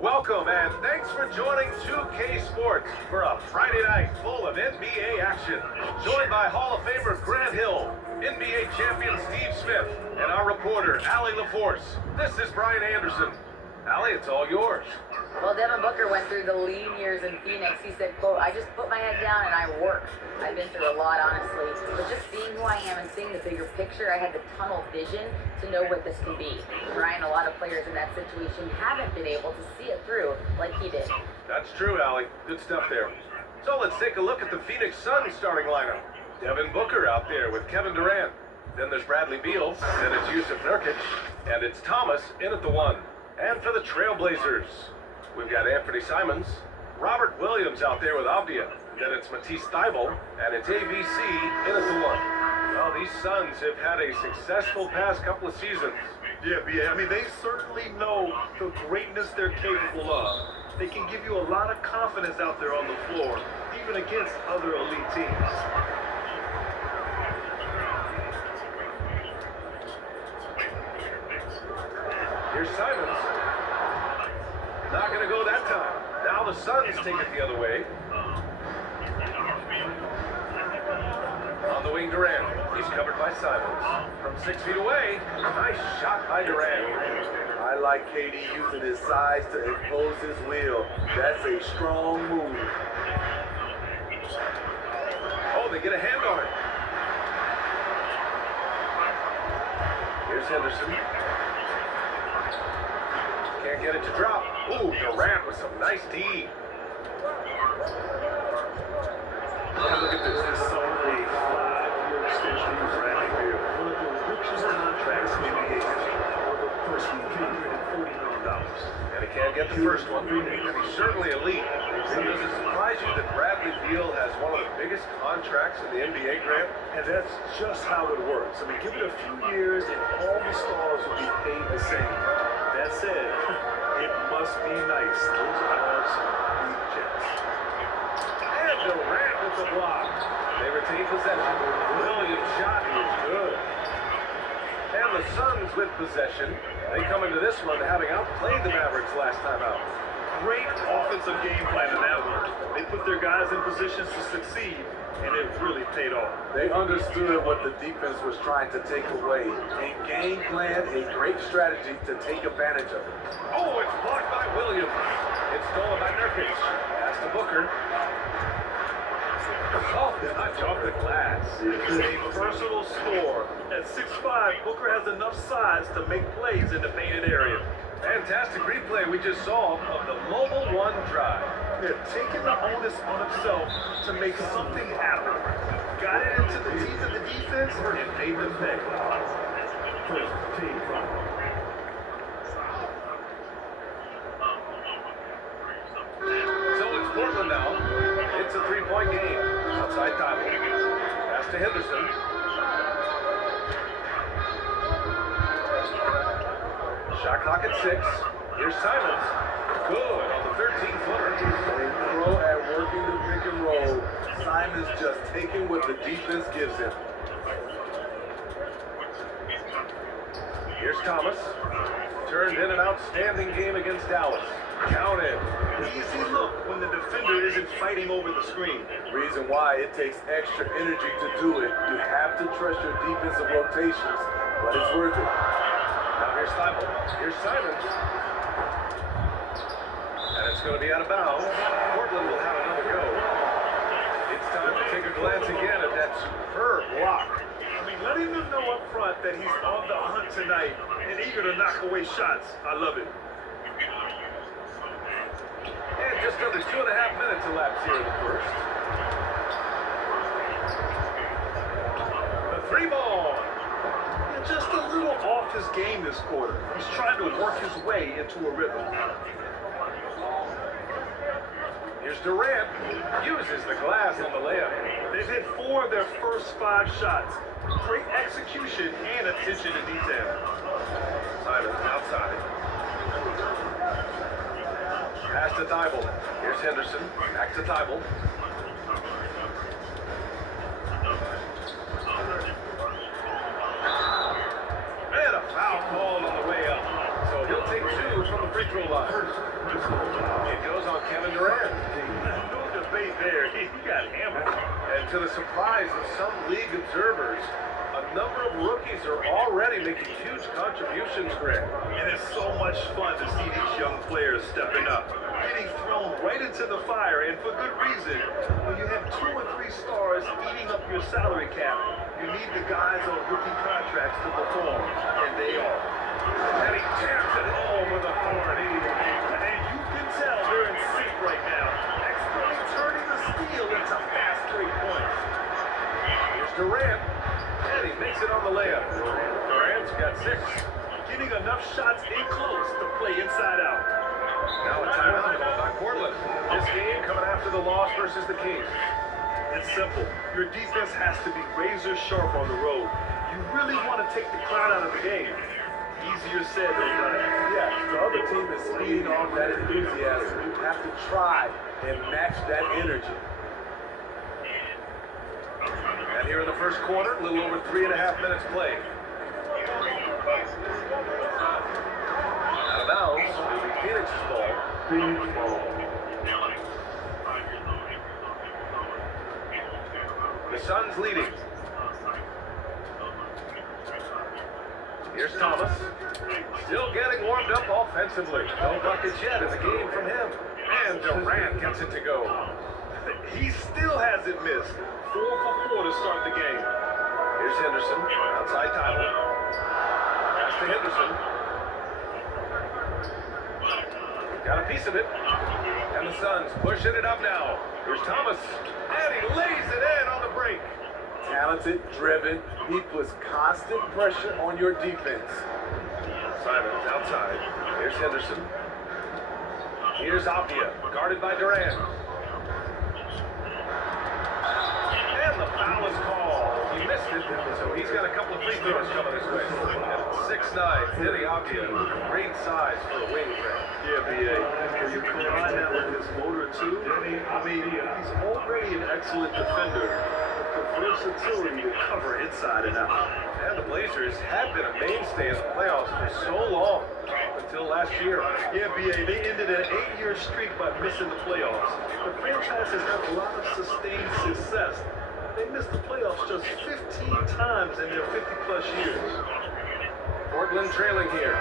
Welcome and thanks for joining 2K Sports for a Friday night full of NBA action. Joined by Hall of Famer Grant Hill, NBA champion Steve Smith, and our reporter Allie LaForce. This is Brian Anderson. Allie, it's all yours. Well, Devin Booker went through the lean years in Phoenix. He said, quote, "I just put my head down and I work." I've been through a lot, honestly. But just being who I am and seeing the bigger picture, I had the tunnel vision to know what this can be. Brian, a lot of players in that situation haven't been able to see it through like he did. That's true, Allie. Good stuff there. So let's take a look at the Phoenix Suns starting lineup. Devin Booker out there with Kevin Durant. Then there's Bradley Beal. Then it's Yusuf Nurkic. And it's Thomas in at the 1. And for the Trailblazers, we've got Anthony Simons, Robert Williams out there with Avdia. Then it's Matisse Thybulle, and it's ABC in at the 1. Well, these Suns have had a successful past couple of seasons. Yeah, I mean, they certainly know the greatness they're capable of. They can give you a lot of confidence out there on the floor, even against other elite teams. Here's Simons. Not going to go that time. Now the Suns take it the other way. On the wing, Durant. He's covered by Simons. From 6 feet away, nice shot by Durant. I like KD using his size to impose his will. That's a strong move. Oh, they get a hand on it. Here's Henderson. Can't get it to drop. Ooh, Durant with some nice D. And look at this. This is only a 5-year extension for Bradley Beal. One of the richest contracts in NBA history. For $140 million. And he can't get the first one. And he's certainly elite. So does it surprise you that Bradley Beal has one of the biggest contracts in the NBA, Grant? And that's just how it works. I mean, give it a few years and all the stars will be paid the same. That said, it must be nice. Those stars beat Jets. And Durant with the block. They retain possession. Williams' shot is good. And the Suns with possession. They come into this one having outplayed the Mavericks last time out. Great offensive game plan in that one. They put their guys in positions to succeed, and it really paid off. They understood what the defense was trying to take away and game planned a great strategy to take advantage of it. Oh, it's blocked by Williams. It's stolen by Nurkic. Pass to Booker. Oh, touch off the glass. It's a personal score. At 6'5", Booker has enough size to make plays in the painted area. Fantastic replay we just saw of the Mobile One drive. They're taking the onus on himself to make something happen. Got it into the teeth of the defense and made them pay. First team foul. So it's Portland now. It's a 3-point game. Outside Thybulle. Pass to Henderson. Shot clock at 6. Here's Simons. Good on the 13-footer. They pro at working the pick and roll. Simons just taking what the defense gives him. Here's Thomas. Turned in an outstanding game against Dallas. Counted. Easy look when the defender isn't fighting over the screen. Reason why it takes extra energy to do it. You have to trust your defensive rotations, but it's worth it. Now here's Thybulle. Here's Simons. And it's going to be out of bounds. Portland will have another go. It's time to take a glance again at that superb block. I mean, letting them know up front that he's on the hunt tonight and eager to knock away shots. I love it. And just under 2.5 minutes elapsed here in the first. The 3-ball. Just a little off his game this quarter. He's trying to work his way into a rhythm. Here's Durant. Uses the glass on the layup. They've hit 4 of their first 5 shots. Great execution and attention to detail. Simons outside. Pass to Thybulle. Here's Henderson. Back to Thybulle. free throw line. It goes on Kevin Durant. No debate there. He got hammered. And to the surprise of some league observers, a number of rookies are already making huge contributions, Greg. And it's so much fun to see these young players stepping up, getting thrown right into the fire, and for good reason. When you have 2 or 3 stars eating up your salary cap, you need the guys on rookie contracts to perform, and they are. And he taps it home with authority. And you can tell they're in sync right now, expertly turning the steal into fast break points. Here's Durant, and he makes it on the layup. Durant's got 6. Getting enough shots in close to play inside out. Now a timeout called by Portland. This game coming after the loss versus the Kings. It's simple. Your defense has to be razor sharp on the road. You really want to take the crowd out of the game. Easier said than done. Yeah, the other team is feeding off that enthusiasm. You have to try and match that energy. And here in the first quarter, a little over 3.5 minutes played. Out of bounds, it'll be Phoenix's ball. The Suns leading. Here's Thomas. Still getting warmed up offensively. No buckets yet in the game from him. And Durant gets it to go. He still hasn't missed. 4 for 4 to start the game. Here's Henderson. Outside Tyler. Pass to Henderson. Got a piece of it. And the Suns pushing it up now. Here's Thomas. And he lays it in on the break. Talented, driven, he puts constant pressure on your defense. Simons outside. Here's Henderson. Here's Avdia, guarded by Durant. And the foul is called. He missed it, so he's got a couple of free throws coming his way. And 6'9", Eddie Avdia, great size for a wing threat. Yeah, B.A. Can you combine that with his motor, too? I mean, he's already an excellent defender. The versatility to cover inside and out. And the Blazers have been a mainstay in the playoffs for so long, until last year. Yeah, B.A., they ended an 8-year streak by missing the playoffs. The franchise has had a lot of sustained success. They missed the playoffs just 15 times in their 50-plus years. Portland trailing here.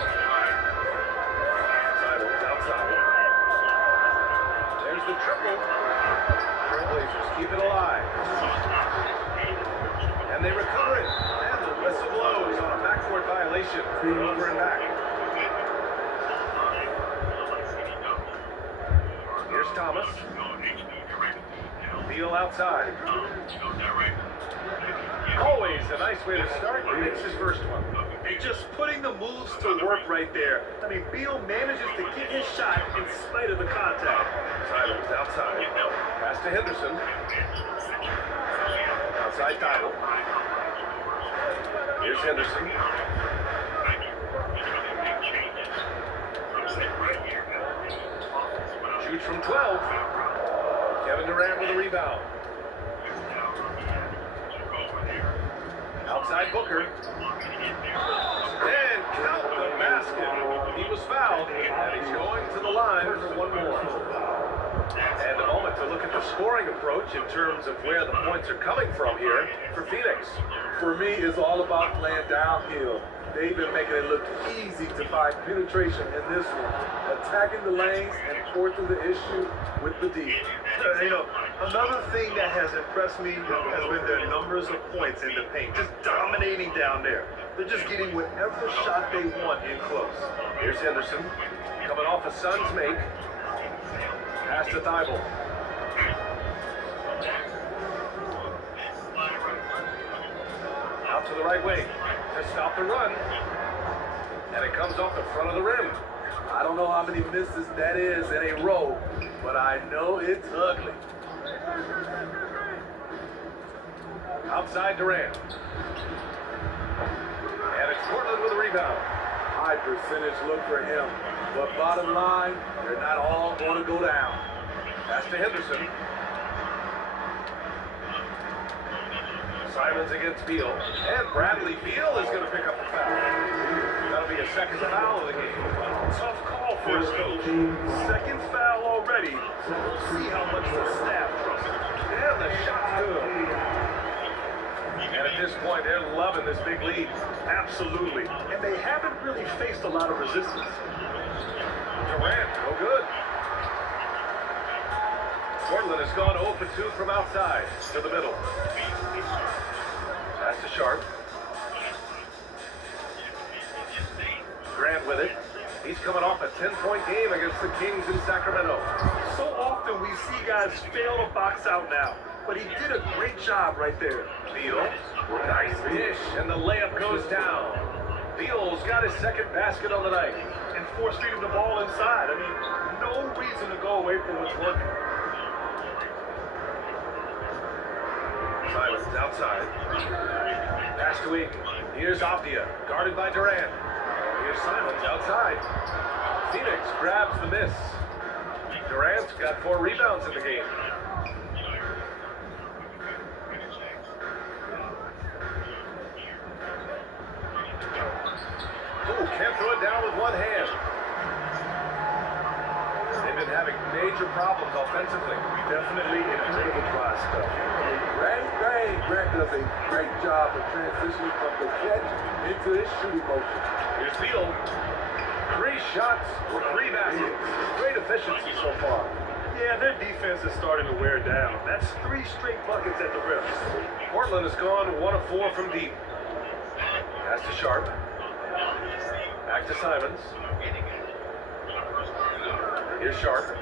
Simons outside. There's the triple. Trailblazers keep it alive. And they recover it. And the whistle blows on a backcourt violation. Over and back. Here's Thomas. Beal outside. Always a nice way to start. He makes his first one. And just putting the moves to work right there. I mean, Beal manages to get his shot in spite of the contact. Simons outside. Pass to Henderson. Outside Tyler. Here's Henderson. Shoots from 12. Kevin Durant with a rebound. Outside Booker. And count the basket. He was fouled, and he's going to the line for one more. And a moment to look at the scoring approach in terms of where the points are coming from here for Phoenix. For me, it's all about playing downhill. They've been making it look easy to find penetration in this one, attacking the lanes and forcing the issue with the D. You know, another thing that has impressed me has been their numbers of points in the paint, just dominating down there. They're just getting whatever shot they want in close. Here's Henderson, coming off a Suns make. Pass to Thibault. Out to the right wing to stop the run. And it comes off the front of the rim. I don't know how many misses that is in a row, but I know it's ugly. Outside Durant. And it's Portland with a rebound. High percentage look for him, but bottom line, they're not all going to go down. Pass to Henderson. Simons against Beal. And Bradley Beal is going to pick up the foul. That'll be a second foul of the game. Tough call for his coach. Second foul already. We'll see how much the staff trusts him. And the shot's good. And at this point, they're loving this big lead. Absolutely. And they haven't really faced a lot of resistance. Durant, no good. Portland has gone 0 for 2 from outside to the middle. Pass to Sharp. Grant with it. He's coming off a 10-point game against the Kings in Sacramento. So often we see guys fail to box out now, but he did a great job right there. Beal, nice dish, and the layup goes down. Beal's got his second basket on the night. And force feeding the ball inside. I mean, no reason to go away from what's working. Simons outside. Pass to Eaton. Here's Avdia, guarded by Durant. Here's Simons outside. Phoenix grabs the miss. Durant's got 4 rebounds in the game. Ooh, can't throw it down with one hand. They've been having major problems offensively. Definitely in a bit of a dry spell. Grant does a great job of transitioning from the catch into his shooting motion. Here's Beal. 3 shots for 3 baskets. Great efficiency so far. Yeah, their defense is starting to wear down. That's 3 straight buckets at the rim. Portland has gone 1 of 4 from deep. Pass to Sharp. Back to Simons. Here's Sharp.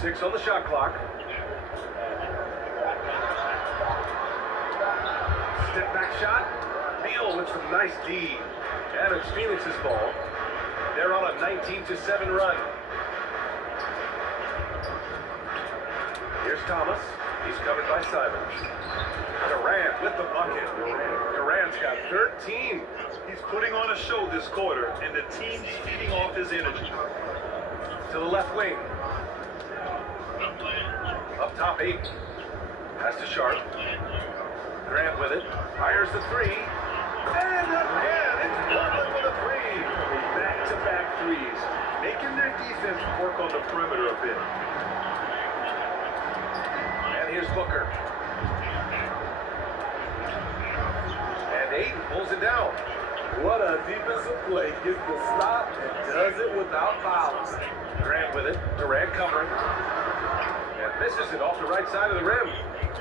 Six on the shot clock. Step back shot. Beal with some nice D. And it's Phoenix's ball. They're on a 19-7 run. Here's Thomas. He's covered by Simons. Durant with the bucket. Durant's got 13. He's putting on a show this quarter, and the team's feeding off his energy. To the left wing. Up top 8. Pass to Sharp. Grant with it. Fires the 3. And again, it's Portland with a 3. Back-to-back threes, making their defense work on the perimeter a bit. And here's Booker. And Aiden pulls it down. What a defensive play. Gets the stop and does it without fouling. Grant with it. Durant covering. And misses it off the right side of the rim.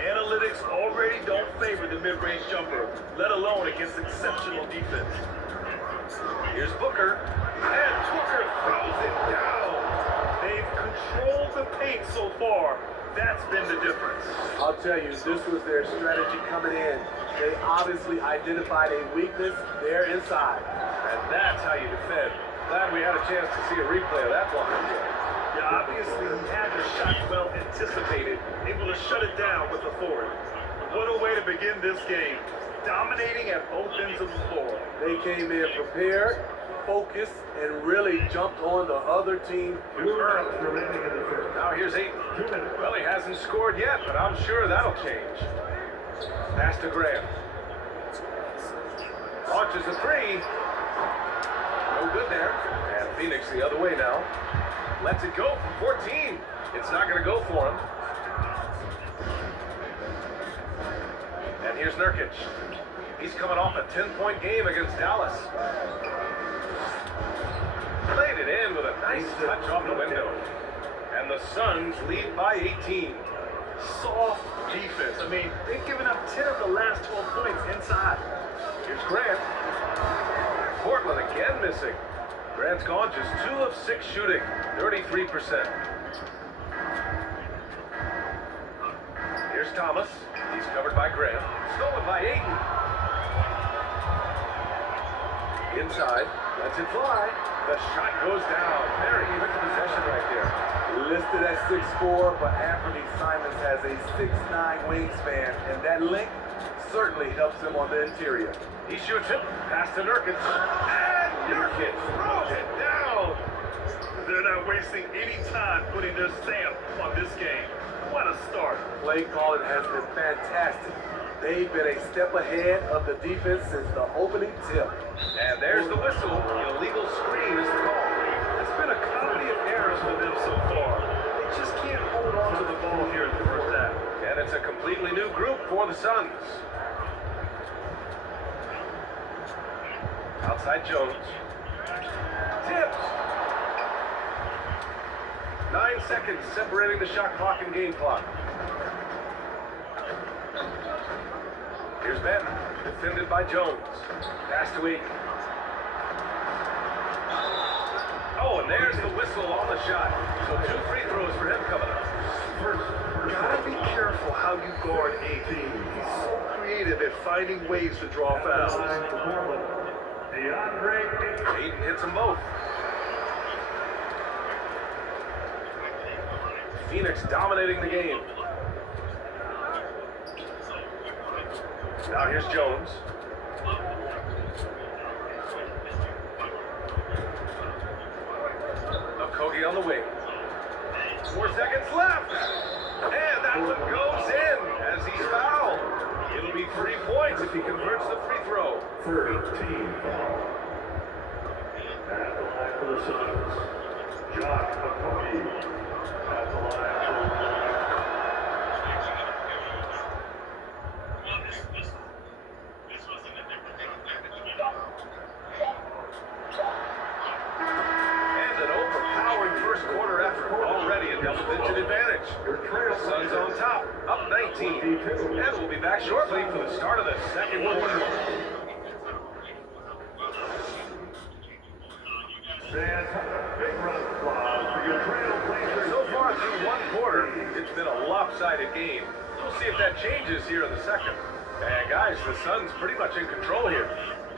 Analytics already don't favor the mid-range jumper, let alone against exceptional defense. Here's Booker. And Booker throws it down. They've controlled the paint so far. That's been the difference. I'll tell you, this was their strategy coming in. They obviously identified a weakness there inside. And that's how you defend. Glad we had a chance to see a replay of that block. Yeah, obviously he had the shot well anticipated, able to shut it down with authority. What a way to begin this game, dominating at both ends of the floor. They came in prepared, focused, and really jumped on the other team early. Now here's Aiden. Well, he hasn't scored yet, but I'm sure that'll change. Pass to Graham. Launches a 3. No good there. And Phoenix the other way now. Lets it go from 14. It's not going to go for him. And here's Nurkic. He's coming off a 10-point game against Dallas. Played it in with a nice touch off the window. And the Suns lead by 18. Soft defense. I mean, they've given up 10 of the last 12 points inside. Here's Grant. Portland again missing. Grant's gone just 2 of 6 shooting, 33%. Here's Thomas. He's covered by Grant. Stolen by Aiden. Inside. Lets it fly. The shot goes down. Very even possession right there. Listed at 6'4", but Anthony Simons has a 6'9" wingspan, and that length certainly helps him on the interior. He shoots it. Pass to Nurkic. And Nurkic throws it down. They're not waiting wasting any time putting their stamp on this game. What a start. Play calling has been fantastic. They've been a step ahead of the defense since the opening tip. And there's the whistle. Illegal screen is the call. It's been a comedy of errors for them so far. They just can't hold on to the ball here in the first half. And it's a completely new group for the Suns. Outside Jones. Tipped. 9 seconds separating the shot clock and game clock. Here's Benton, defended by Jones. Pass to Aiken. Oh, and there's the whistle on the shot. So 2 free throws for him coming up. Gotta be careful how you guard AD. He's so creative at finding ways to draw fouls. Aiken hits them both. Phoenix dominating the game. Now here's Jones. Okogie on the wing. 4 seconds left. And that one goes in as he's fouled. It'll be 3 points if he converts the free throw. 13 foul. At the line for the Suns, Okogie. At the line for double-digit advantage. The Suns on top, up 19. And we'll be back shortly for the start of the second quarter. So far through one quarter, it's been a lopsided game. We'll see if that changes here in the second. And guys, the Suns pretty much in control here.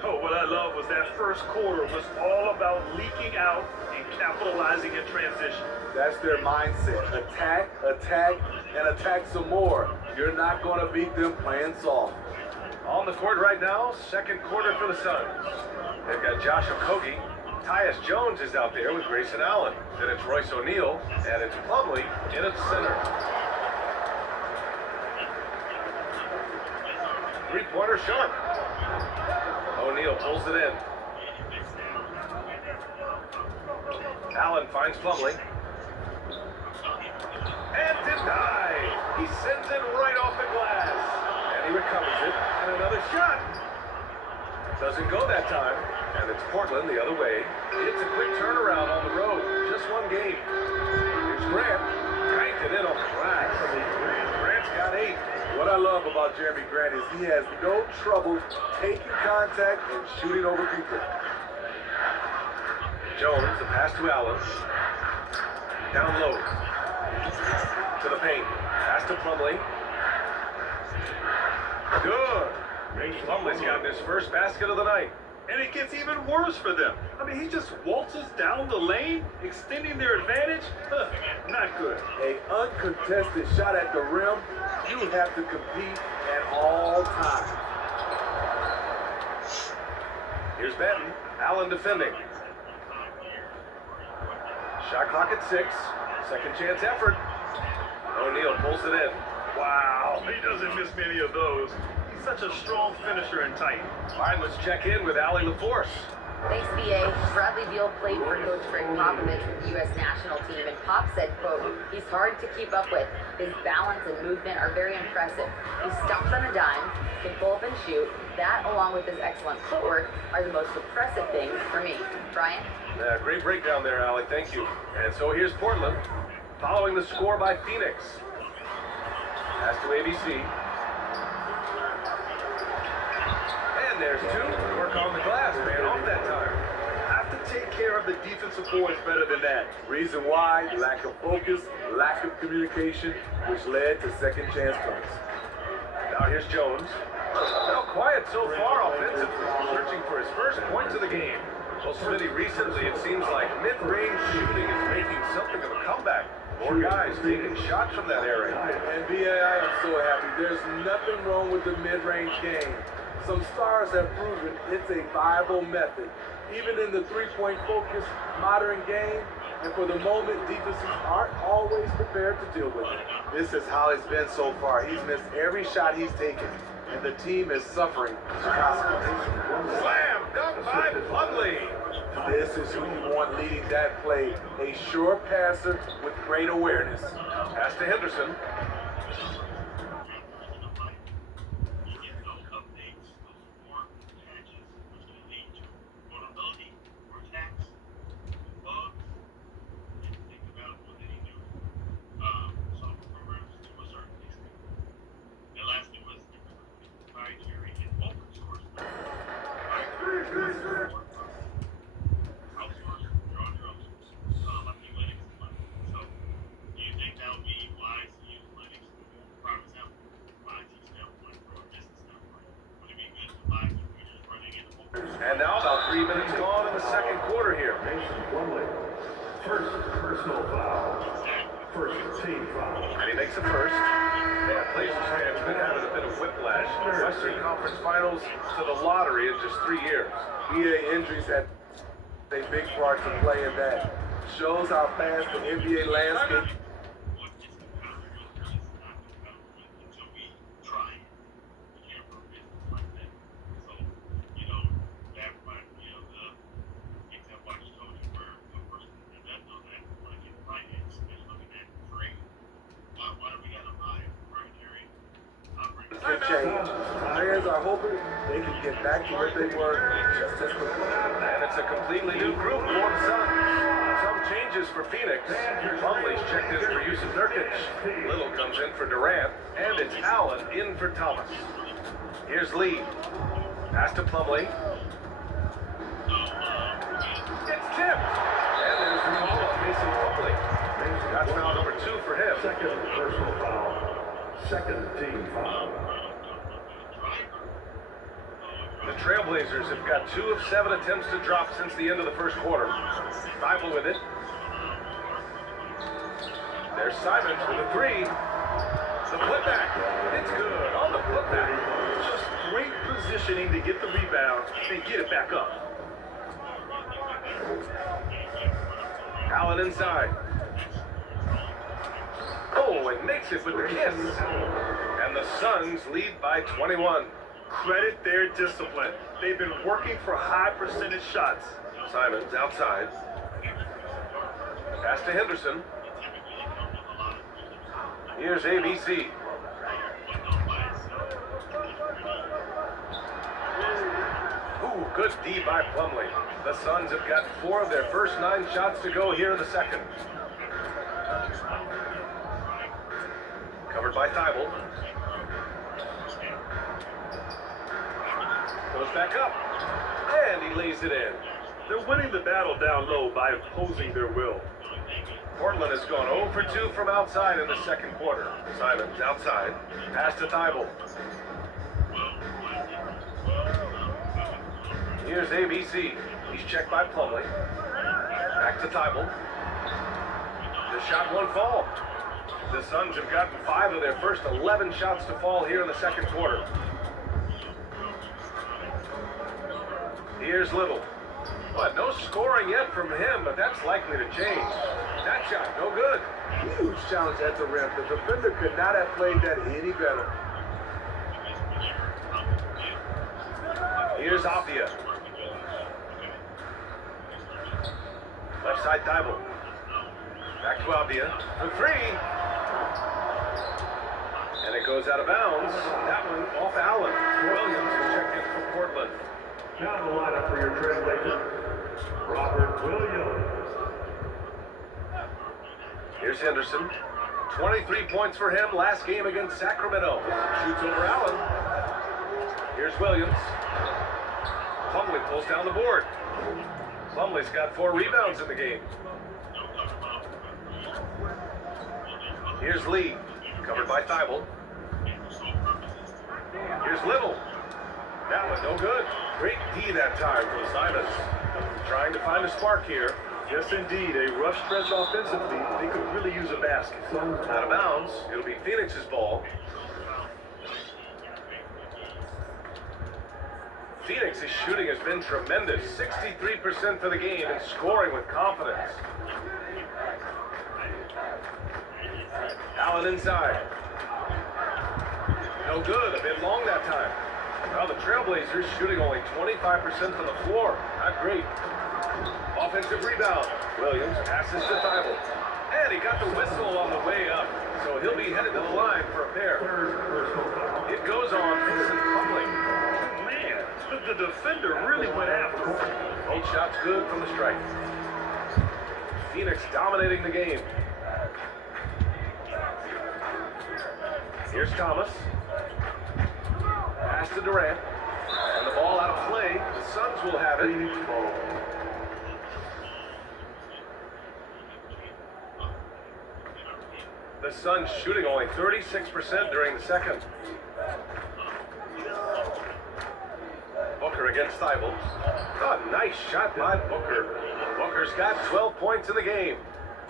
Oh, what I love was that first quarter was all about leaking out and capitalizing in transition. That's their mindset. Attack, attack, and attack some more. You're not going to beat them playing soft. On the court right now, second quarter for the Suns. They've got Josh Okogie. Tyus Jones is out there with Grayson Allen. Then it's Royce O'Neal, and it's Plumlee in at center. Three-pointer sharp. O'Neal pulls it in. Allen finds Plumlee. And denied. He sends it right off the glass. And he recovers it. And another shot. Doesn't go that time. And it's Portland the other way. It's a quick turnaround on the road. Just one game. Here's Grant. Cranked it in off the glass. Grant's got 8. What I love about Jeremy Grant is he has no trouble taking contact and shooting over people. Jones, the pass to Allen. Down low. To the paint. Pass to Plumlee. Good. Plumlee's gotten his first basket of the night. And it gets even worse for them. I mean, he just waltzes down the lane, extending their advantage. Not good. An uncontested shot at the rim, you have to compete at all times. Here's Benton. Allen defending. Shot clock at 6. Second chance effort. O'Neal pulls it in. Wow, he doesn't miss many of those. He's such a strong finisher and tight. All right, let's check in with Allie LaForce. Thanks, B.A. Bradley Beal played for Coach Greg Popovich with the U.S. national team, and Pop said, quote, he's hard to keep up with. His balance and movement are very impressive. He stumps on a dime, can pull up and shoot. That, along with his excellent footwork, are the most impressive things for me. Brian? Great breakdown there, Allie. Thank you. And so here's Portland, following the score by Phoenix. Pass to ABC. And there's 2. Work on the glass, man, off that time. Have to take care of the defensive boards better than that. Reason why? Lack of focus, lack of communication, which led to second chance points. Now here's Jones. Now quiet so far offensively, searching for his first points of the game. Well, Smitty, recently it seems like mid-range shooting is making something of a comeback. More guys taking shots from that area. NBA, I am so happy. There's nothing wrong with the mid-range game. Some stars have proven it's a viable method. Even in the three-point focused modern game, and for the moment, defenses aren't always prepared to deal with it. This is how it's been so far. He's missed every shot he's taken, and the team is suffering the consequences. Slam dunk by Plumlee. This is who you want leading that play, a sure passer with great awareness. Pass to Henderson. And now about 3 minutes gone in the second quarter here. First personal foul. First team foul. And he makes the first. Yeah, Blazers fans have been having a bit of whiplash from the Western Conference Finals to the lottery in just 3 years. NBA injuries had a big part to play in that. Shows how fast the NBA landscape. Can change. Fans are hoping they can get back to what they were just as quickly. And it's a completely new group for the Suns. Some changes for Phoenix. Plumlee's checked in for Yusuf Nurkic. Little comes in for Durant. And it's Allen in for Thomas. Here's Lee. Pass to Plumlee. It's tipped. And there's the ball on Mason Plumlee. That's foul number 2 for him. Second personal foul. Second team foul. The Trailblazers have got 2 of 7 attempts to drop since the end of the first quarter. Thibault with it. There's Simons with a 3. The putback. It's good on the putback. Just great positioning to get the rebound and get it back up. Allen inside. Oh, and makes it with the kiss. And the Suns lead by 21. Credit their discipline. They've been working for high percentage shots. Simons outside. Pass to Henderson. Here's ABC. Ooh, good D by Plumlee. The Suns have got 4 of their first 9 shots to go here in the second. Covered by Thibault. Goes back up. And he lays it in. They're winning the battle down low by imposing their will. Portland has gone 0 for 2 from outside in the second quarter. Simons outside. Pass to Thibault. Here's ABC. He's checked by Plumlee. Back to Thibault. The shot won't fall. The Suns have gotten 5 of their first 11 shots to fall here in the second quarter. Here's Little. But no scoring yet from him, but that's likely to change. That shot, no good. Huge challenge at the rim. The defender could not have played that any better. Here's Apia. Left side Thibault. Back to Apia. For 3. And it goes out of bounds. That one off Allen. Williams will check in for Portland. Now the lineup for your Trailblazers. Robert Williams. Here's Henderson. 23 points for him last game against Sacramento. Shoots over Allen. Here's Williams. Plumlee pulls down the board. Plumlee's got 4 rebounds in the game. Here's Lee. Covered by Thibault. Here's Little. That one no good. Great D that time from Simons. Trying to find a spark here. Yes, indeed. A rough stretch offensively. They could really use a basket. Out of bounds. It'll be Phoenix's ball. Phoenix's shooting has been tremendous. 63% for the game and scoring with confidence. Allen inside. No good. A bit long that time. Now the Trailblazers shooting only 25% from the floor. Not great. Offensive rebound. Williams passes to Thibault. And he got the whistle on the way up. So he'll be headed to the line for a pair. It goes on Vincent Public. Man, the defender really went after him. Both shots good from the strike. Phoenix dominating the game. Here's Thomas. Pass to Durant. And the ball out of play. The Suns will have it. The Suns shooting only 36% during the second. Booker against Thibault. Oh, nice shot by Booker. Booker's got 12 points in the game.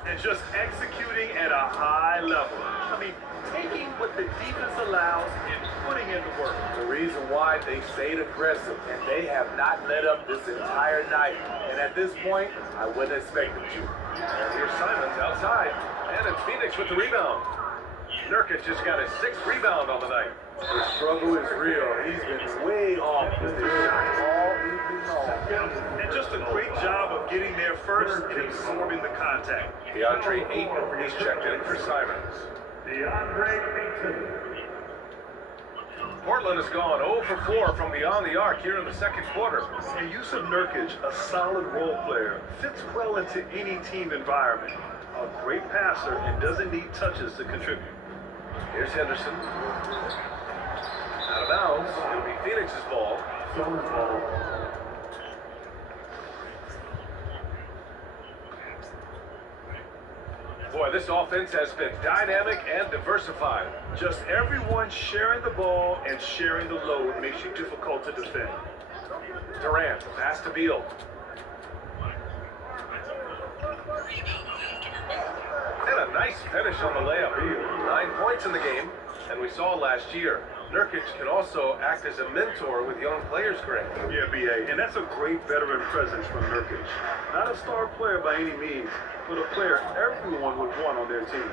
And just executing at a high level. I mean, taking what the defense allows and putting in the work. The reason why they stayed aggressive, and they have not let up this entire night. And at this point, I wouldn't expect them to. And here's Simons outside. And it's Phoenix with the rebound. Nurkic just got his 6th rebound on the night. The struggle is real. He's been way off with his shot all evening long. And just a great job of getting there first and absorbing the contact. DeAndre Ayton is checked in for Simons. Portland has gone 0 for 4 from beyond the arc here in the second quarter. And Yusuf Nurkic, a solid role player, fits well into any team environment. A great passer and doesn't need touches to contribute. Here's Henderson. Out of bounds. It'll be Phoenix's ball. Boy, this offense has been dynamic and diversified. Just everyone sharing the ball and sharing the load makes you difficult to defend. Durant, pass to Beal. And a nice finish on the layup. 9 points in the game, and we saw last year. Nurkic can also act as a mentor with young players, Greg. Yeah, B.A., and that's a great veteran presence from Nurkic. Not a star player by any means, but a player everyone would want on their team.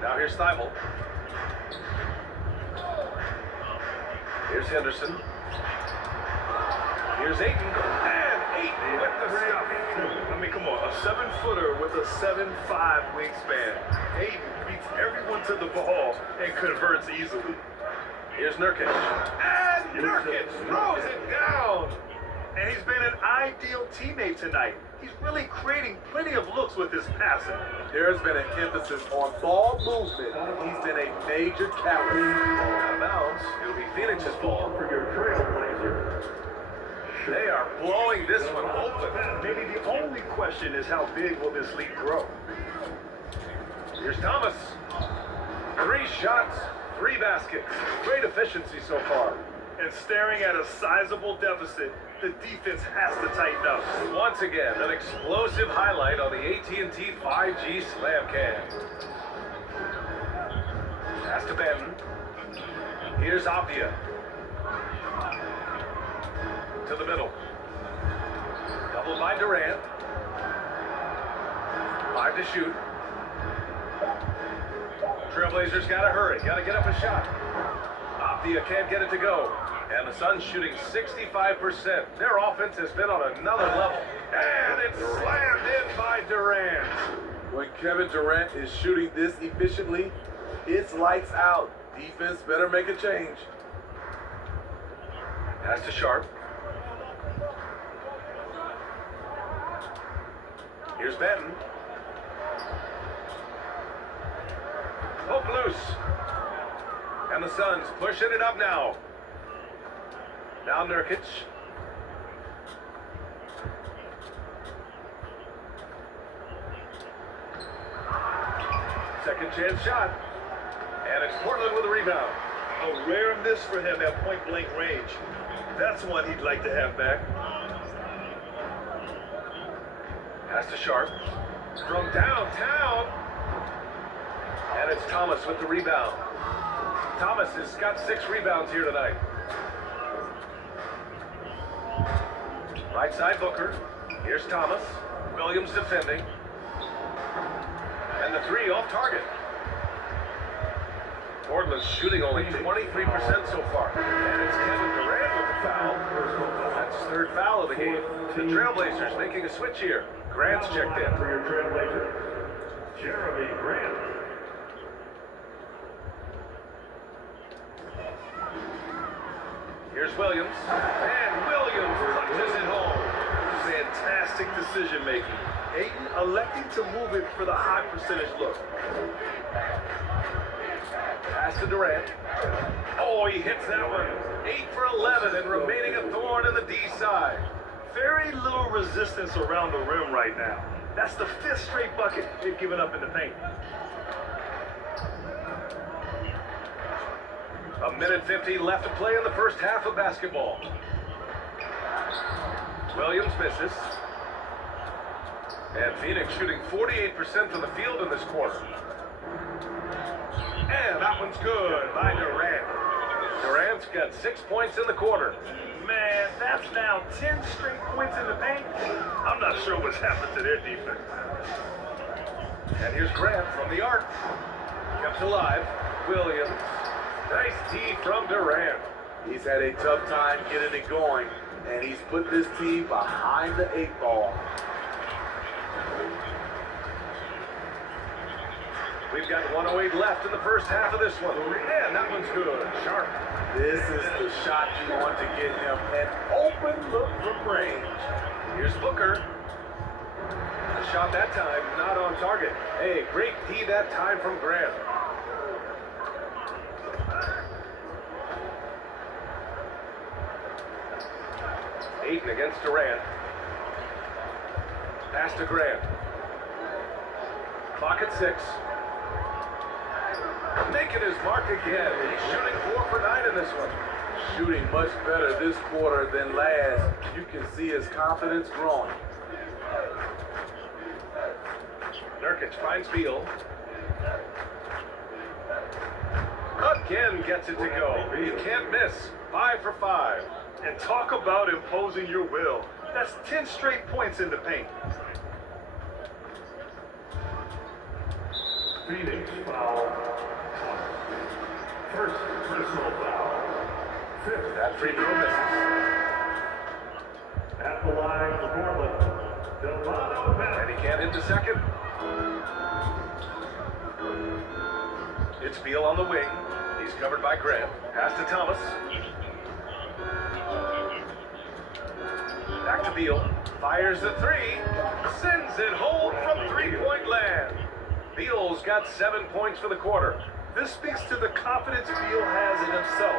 Now here's Thibault. Here's Henderson. Here's Ayton. And Ayton with the stuff. I mean, come on, a 7-footer with a 7'5" wingspan. Ayton beats everyone to the ball and converts easily. Here's Nurkic. And Nurkic throws it down. And he's been an ideal teammate tonight. He's really creating plenty of looks with his passing. There's been an emphasis on ball movement. He's been a major catalyst. Out of bounds. It'll be Phoenix's ball. For your Trailblazers. They are blowing this one open. Maybe the only question is how big will this lead grow? Here's Thomas. 3 shots, 3 baskets. Great efficiency so far. And staring at a sizable deficit, the defense has to tighten up. Once again, an explosive highlight on the AT&T 5G Slam Cam. Pass to Benton. Here's Apia. To the middle. Doubled by Durant. 5 to shoot. Trailblazers gotta hurry, gotta get up a shot. Apia can't get it to go. And the Suns shooting 65%. Their offense has been on another level. And it's slammed in by Durant. When Kevin Durant is shooting this efficiently, it's lights out. Defense better make a change. Pass to Sharp. Here's Benton. Poke loose. And the Suns pushing it up now. Now Nurkic. Second chance shot. And it's Portland with a rebound. A rare miss for him at point-blank range. That's one he'd like to have back. Pass to Sharp. From downtown. And it's Thomas with the rebound. Thomas has got 6 rebounds here tonight. Right side Booker. Here's Thomas. Williams defending. And the three off target. Portland's shooting only 23% so far. And it's Kevin Durant with the foul. That's his third foul of the game. The Trailblazers making a switch here. Grant's checked in. For your Trailblazers, Jeremy Grant. Here's Williams. And Williams punches it home. Fantastic decision making. Ayton electing to move it for the high percentage look. Pass to Durant. Oh, he hits that one. 8 for 11 and remaining a thorn in the D side. Very little resistance around the rim right now. That's the 5th straight bucket they've given up in the paint. A minute 15 left to play in the first half of basketball. Williams misses. And Phoenix shooting 48% from the field in this quarter. And that one's good by Durant. Durant's got 6 points in the quarter. Man, that's now 10 straight points in the paint. I'm not sure what's happened to their defense. And here's Grant from the arc. Kept alive. Williams. Nice D from Durant. He's had a tough time getting it going, and he's put this team behind the 8 ball. We've got 1:08 left in the first half of this one. And that one's good. Sharp. This is the shot you want to get him. An open look from range. Here's Booker. A shot that time, not on target. Hey, great D that time from Grant. Ayton against Durant. Pass to Grant. Clock at 6. Making his mark again. He's shooting 4 for 9 in this one. Shooting much better this quarter than last. You can see his confidence growing. Nurkic finds Beal. Again gets it to go. You can't miss. 5 for 5. And talk about imposing your will. That's 10 straight points in the paint. Phoenix foul. First personal foul. 5th. That free throw misses. At the line for Portland. And he can't hit the second. It's Beal on the wing. He's covered by Grant. Pass to Thomas. Back to Beal. Fires the three. Sends it home from three-point land. Beal's got 7 points for the quarter. This speaks to the confidence Beal has in himself.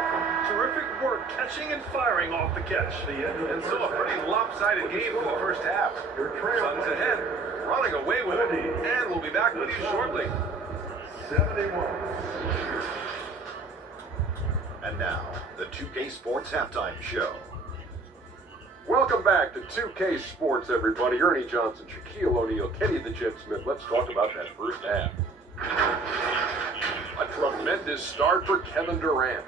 Terrific work catching and firing off the catch. And so a pretty lopsided game for the first half. Suns ahead, running away with it, and we'll be back with you shortly. 71. And now, the 2K Sports Halftime Show. Welcome back to 2K Sports, everybody. Ernie Johnson, Shaquille O'Neal, Kenny the Jet Smith. Let's talk about that first half. A tremendous start for Kevin Durant.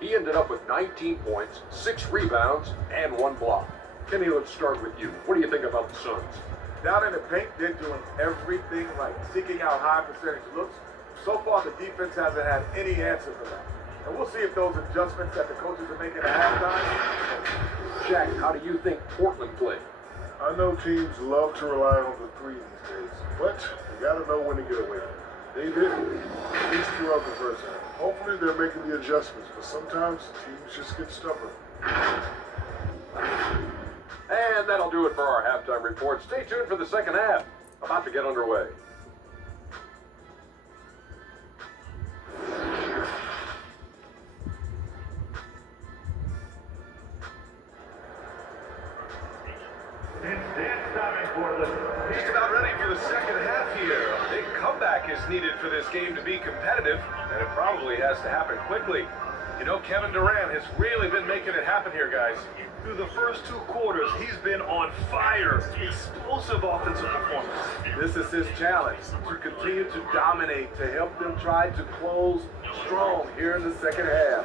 He ended up with 19 points, 6 rebounds, and 1 block. Kenny, let's start with you. What do you think about the Suns? Down in the paint, they're doing everything right, seeking out high percentage looks. So far, the defense hasn't had any answer for that. And we'll see if those adjustments that the coaches are making at halftime. Jack, how do you think Portland played? I know teams love to rely on the three these days, but you got to know when to get away from it. They didn't, at least throughout the first half. Hopefully they're making the adjustments, but sometimes teams just get stubborn. And that'll do it for our halftime report. Stay tuned for the second half. About to get underway. Just about ready for the second half here. A big comeback is needed for this game to be competitive, and it probably has to happen quickly. You know, Kevin Durant has really been making it happen here, guys. Through the first 2 quarters, he's been on fire. Explosive offensive performance. This is his challenge, to continue to dominate, to help them try to close strong here in the second half.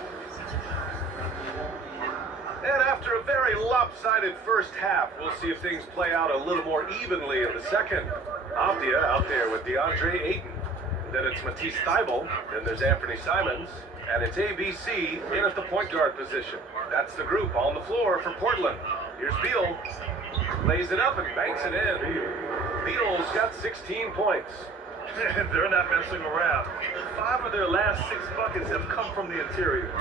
And after a very lopsided first half, we'll see if things play out a little more evenly in the second. Avdia out there with DeAndre Ayton. Then it's Matisse Thybulle. Then there's Anthony Simons. And it's ABC in at the point guard position. That's the group on the floor for Portland. Here's Beal. Lays it up and banks it in. Beal's got 16 points. They're not messing around. 5 of their last 6 buckets have come from the interior.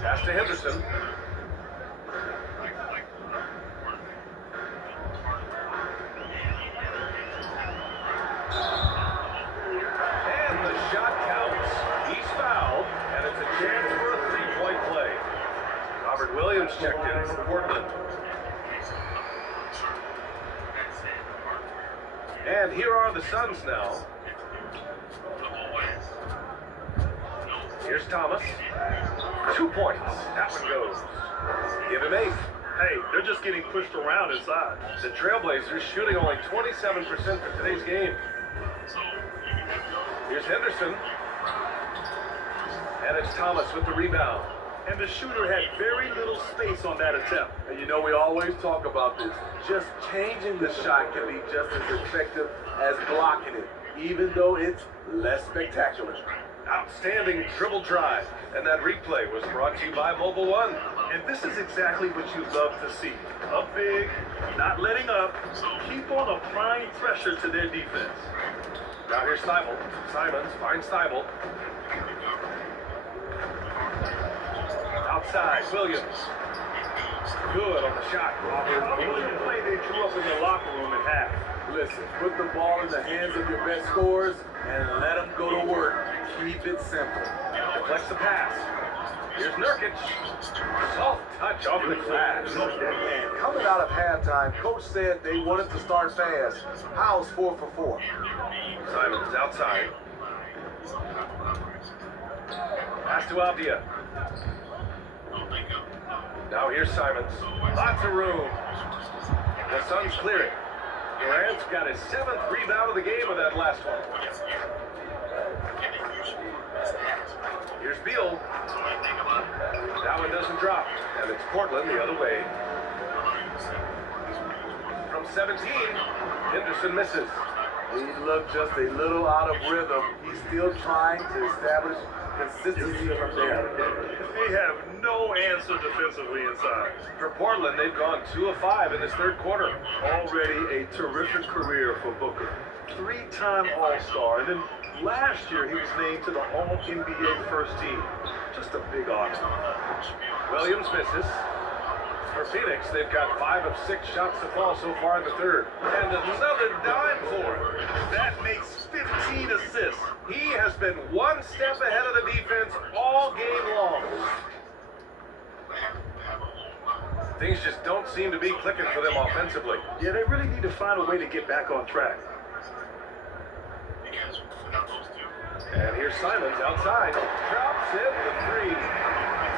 Pass to Henderson. And the shot counts. He's fouled, and it's a chance for a three-point play. Robert Williams checked in for Portland. And here are the Suns now. Here's Thomas. 2 points. That one goes. Give him 8. Hey, they're just getting pushed around inside. The Trailblazers shooting only 27% for today's game. Here's Henderson. And it's Thomas with the rebound. And the shooter had very little space on that attempt. And you know, we always talk about this. Just changing the shot can be just as effective as blocking it, even though it's less spectacular. Outstanding dribble drive. And that replay was brought to you by Mobile One. And this is exactly what you love to see. Up big, not letting up, keep on applying pressure to their defense. Now here's Thybulle. Simons finds Thybulle. Outside, Williams. Good on the shot, Robert. What was the play they drew up in the locker room at half? Listen, put the ball in the hands of your best scorers and let them go to work. Keep it simple. Deflects the pass. Here's Nurkic. Soft touch off the glass. And coming out of halftime, coach said they wanted to start fast. How's 4 for 4? Simons outside. Pass to Avdia. Now here's Simons. Lots of room. The Suns clear it. Durant's got his 7th rebound of the game with that last one. Here's Beal. That one doesn't drop. And it's Portland the other way. From 17, Henderson misses. He looked just a little out of rhythm. He's still trying to establish consistency from there. They have no answer defensively inside. For Portland, they've gone 2 of 5 in this third quarter. Already a terrific career for Booker. 3-time All-Star, and then last year he was named to the All-NBA first team. Just a big honor. Williams misses. For Phoenix, they've got 5 of 6 shots to fall so far in the third. And another dime for him. That makes 15 assists. He has been one step ahead of the defense all game long. Things just don't seem to be clicking for them offensively. Yeah, they really need to find a way to get back on track. And here's Simons outside. Drops in the 3.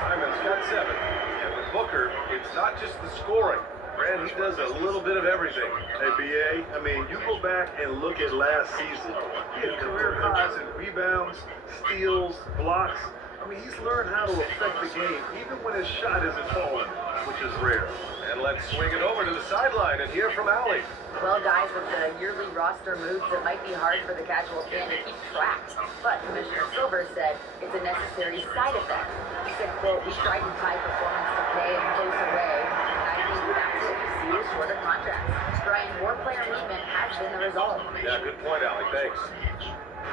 Simons got 7. And with Booker, it's not just the scoring. Brand, he does a little bit of everything. Hey, BA, I mean, you go back and look at last season. He had career highs in rebounds, steals, blocks. I mean, he's learned how to affect the game, even when his shot isn't falling, which is rare. And let's swing it over to the sideline and hear from Allie. Well, guys, with the yearly roster moves, it might be hard for the casual fan to keep track. But Commissioner Silver said it's a necessary side effect. He said, quote, "We tried to tie performance to pay in a close way, and I think that's what we see with shorter contracts. Brian, more player movement has been the result." Yeah, good point, Allie. Thanks.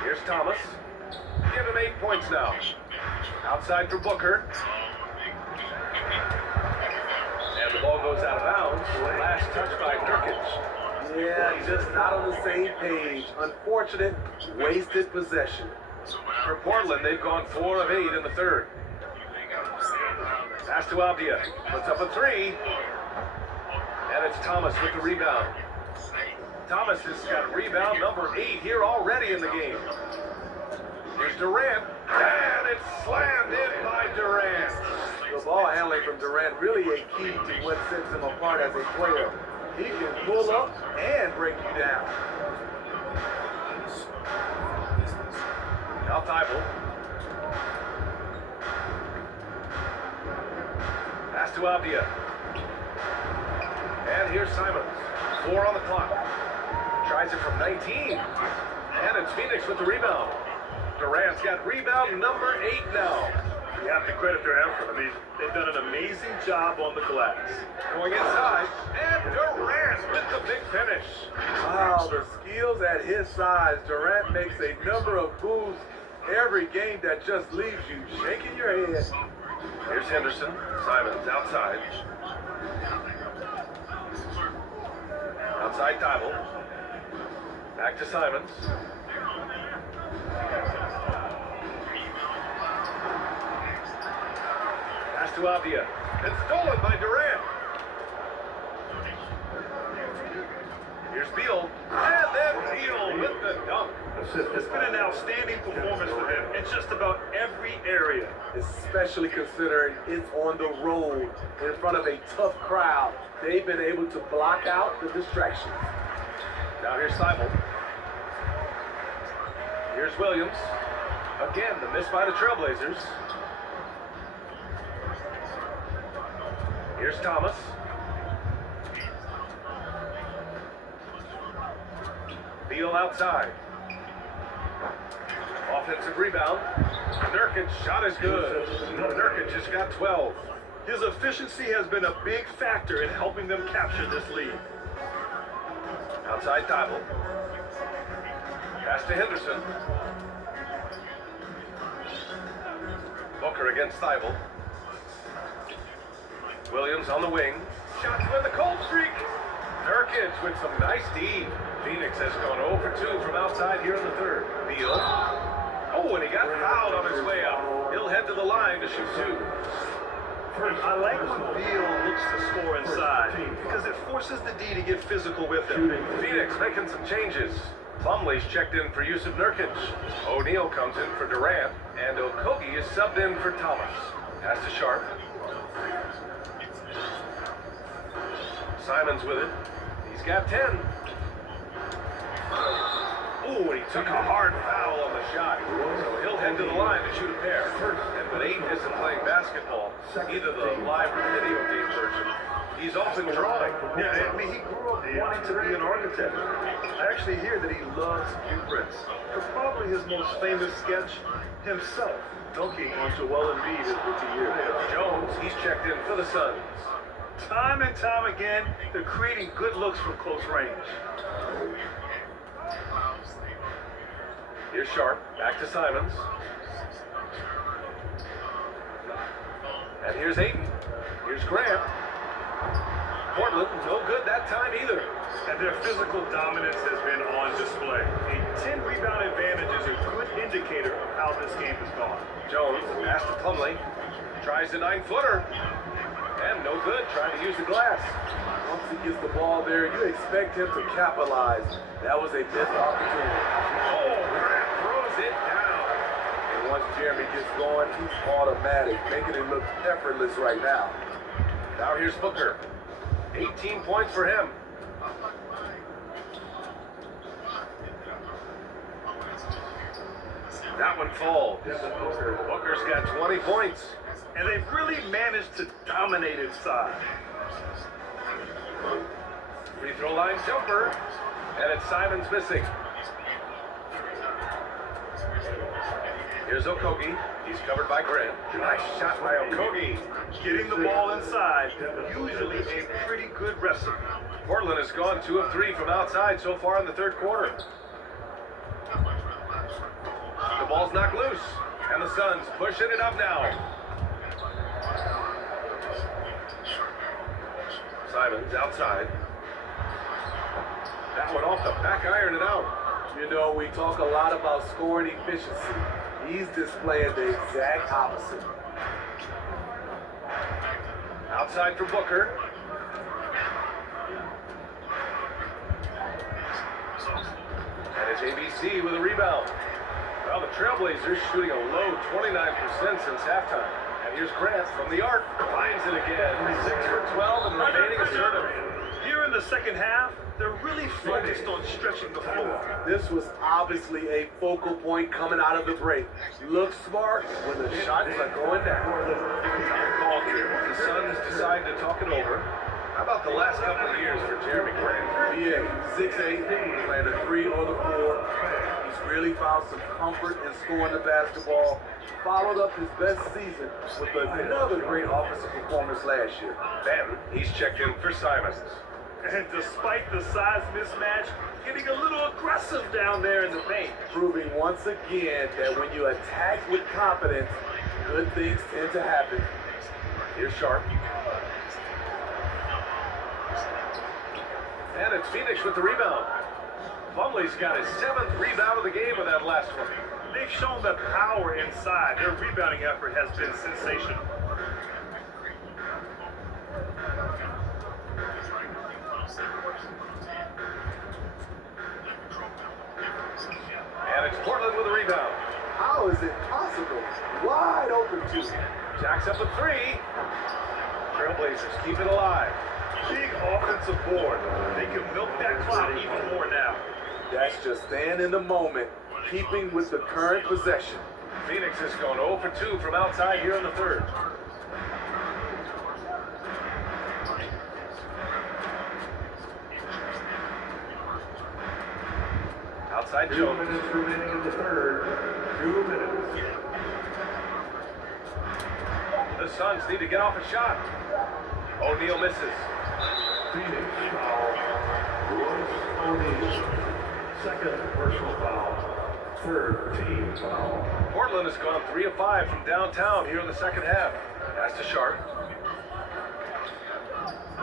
Here's Thomas. Give him 8 points now. Outside for Booker. And the ball goes out of bounds. Last touch by Nurkic. Yeah, just not on the same page. Unfortunate, wasted possession. For Portland, they've gone 4 of 8 in the third. Pass to Avdia. Puts up a 3. And it's Thomas with the rebound. Thomas has got rebound number 8 here already in the game. Here's Durant. And it's slammed in by Durant. The ball handling from Durant really a key to what sets him apart as a player. He can pull up and break you down. Now Thybulle. Pass to Avdia. And here's Simons. 4 on the clock. Tries it from 19. And it's Phoenix with the rebound. Durant's got rebound number 8 now. You have to credit their effort. I mean, they've done an amazing job on the glass. Going inside. And Durant with the big finish. Wow, the skills at his size. Durant makes a number of moves every game that just leaves you shaking your head. Here's Henderson. Simons outside. Outside Thibault. Back to Simons. Pass to Avdia. And stolen by Durant. Here's Beal. And then Beal with the dunk. It's been an outstanding performance for him in just about every area. Especially considering it's on the road in front of a tough crowd. They've been able to block out the distractions. Now here's Thibault. Here's Williams. Again, the miss by the Trailblazers. Here's Thomas. Beal outside. Offensive rebound. Nurkic shot is good. Nurkic just got 12. His efficiency has been a big factor in helping them capture this lead. Outside Thibault. Pass to Henderson. Booker against Thibault. Williams on the wing. Shots with the cold streak. Nurkic with some nice D. Phoenix has gone 0 for 2 from outside here in the third. Beal. Oh, and he got fouled on his way out. He'll head to the line to shoot 2. I like when Beal looks to score inside because it forces the D to get physical with him. Phoenix making some changes. Plumlee's checked in for Yusuf Nurkic. O'Neal comes in for Durant. And Okogie is subbed in for Thomas. Pass to Sharp. Simons with it. He's got 10. Ooh, and he took a hard foul on the shot. So he'll head to the line to shoot a pair. And when Aiden isn't playing basketball, either the live or video game version, he's often drawing. Yeah, I mean, he grew up wanting to be an architect. I actually hear that he loves blueprints. But probably his most famous sketch, himself dunking on Joel Embiid his rookie year. Jones, he's checked in for the Suns. Time and time again, they're creating good looks from close range. Here's Sharp, back to Simons. And here's Aiden. Here's Grant. Portland, no good that time either. And their physical dominance has been on display. A 10 rebound advantage is a good indicator of how this game has gone. Jones, pass to Plumlee. Tries the 9-footer. And no good, trying to use the glass. Once he gets the ball there, you expect him to capitalize. That was a missed opportunity. Oh, Grant throws it down. And once Jeremy gets going, he's automatic, making it look effortless right now. Now here's Booker. 18 points for him. That one falls. Booker's got 20 points. And they've really managed to dominate inside. Free throw line jumper. And it's Simons missing. Here's Okogie. He's covered by Grant. Nice shot by Okogie. Getting the ball inside, usually a pretty good recipe. Portland has gone 2 of 3 from outside so far in the third quarter. The ball's knocked loose. And the Suns pushing it up now. Simons outside. That one off the back iron and out. You know, we talk a lot about scoring efficiency. He's displaying the exact opposite. Outside for Booker. And it's ABC with a rebound. Well, the Trailblazers shooting a low 29% since halftime. Here's Grant from the arc. Finds it again. 6 for 12 and remaining assertive. Here in the second half, they're really focused on stretching the floor. This was obviously a focal point coming out of the break. Look smart when the shots are going down. Time call here. The Suns decide to talk it over. How about the last couple of years for Jeremy Grant? BA, 6'8", playing the 3 or the 4. He's really found some comfort in scoring the basketball. Followed up his best season with another great offensive performance last year. Then he's checked in for Simons. And despite the size mismatch, getting a little aggressive down there in the paint. Proving once again that when you attack with confidence, good things tend to happen. Here's Sharp. And it's Phoenix with the rebound. Plumlee's got his 7th rebound of the game with that last one. They've shown the power inside. Their rebounding effort has been sensational. And it's Portland with a rebound. How is it possible? Wide open two. Jacks up a 3. Trailblazers keep it alive. Big offensive board. They can milk that clock even more now. That's just staying in the moment, keeping with the current possession. Phoenix has gone 0 for 2 from outside here in the third. Outside Jones. 2 minutes remaining in the third. 2 minutes. The Suns need to get off a shot. O'Neal misses. Phoenix foul. Royce O'Neal. Second personal foul. Third team foul. Portland has gone 3 of 5 from downtown here in the second half. Pass to Sharp.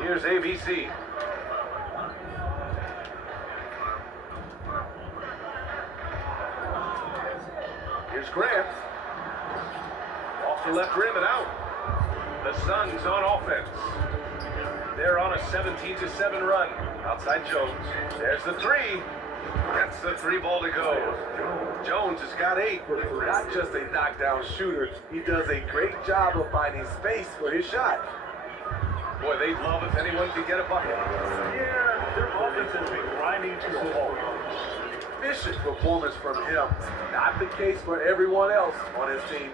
Here's ABC. Here's Grant. Off the left rim and out. The Suns on offense. They're on a 17-7 run. Outside Jones. There's the 3. That's the 3 ball to go. Jones has got 8. Not just a knockdown shooter, he does a great job of finding space for his shot. Boy, they'd love if anyone could get a bucket. Yeah, their offense has been grinding to a halt. Efficient performance from him. Not the case for everyone else on his team.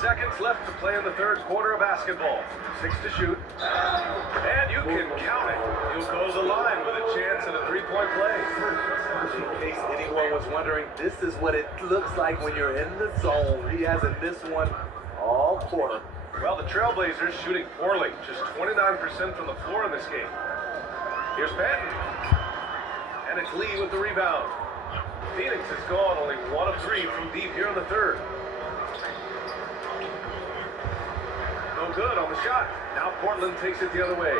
Seconds left to play in the third quarter of basketball. 6 to shoot. And you can count it. He'll go to the line with a chance at a 3-point play. In case anyone was wondering, this is what it looks like when you're in the zone. He hasn't missed one all quarter. Well, the Trailblazers shooting poorly. Just 29% from the floor in this game. Here's Patton. And it's Lee with the rebound. Phoenix has gone only 1 of 3 from deep here in the third. No good on the shot. Now Portland takes it the other way.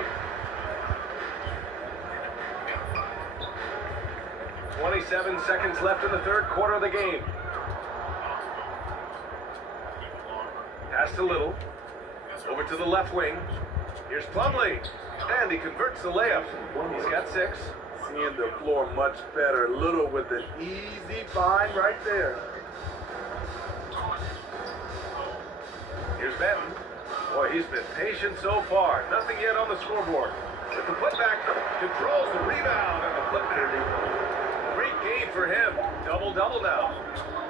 27 seconds left in the third quarter of the game. Pass to Little. Over to the left wing. Here's Plumlee. And he converts the layup. He's got 6. Seeing the floor much better. Little with an easy find right there. Here's Benton. Boy, he's been patient so far. Nothing yet on the scoreboard. With the putback, controls the rebound and the putback. Great game for him. Double-double now.